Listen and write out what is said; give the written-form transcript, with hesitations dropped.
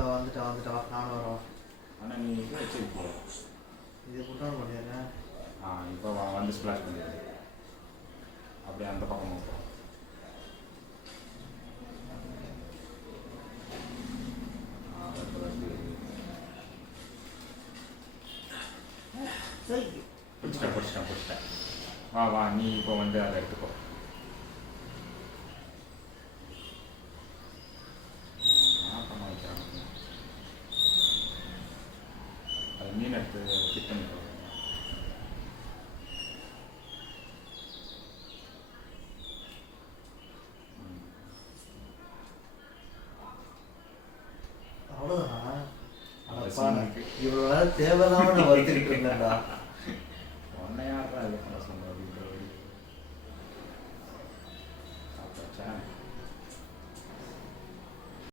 வந்துட்டா நானும் வரோம். ஆனால் நீ இதை வச்சுருக்கோ இது குட்டான பண்ணிடுற. இப்போ வந்து ஸ்ப்ளாஷ் பண்ணிடுது. அப்படியே அந்த பக்கமாக போ. பிடிச்சிட்டேன். வா நீ இப்போ வந்து அதை எடுத்துக்கோ. பண்ண வைக்கிறாங்க. அது மீன் எடுத்து ஃபிட் பண்ணிக்கோ. அவ்வளோதானா? இவ்வளோ நேரம் தேவையில்லாமல் நான் வருத்திக்கிட்டு இருந்தேன்டா.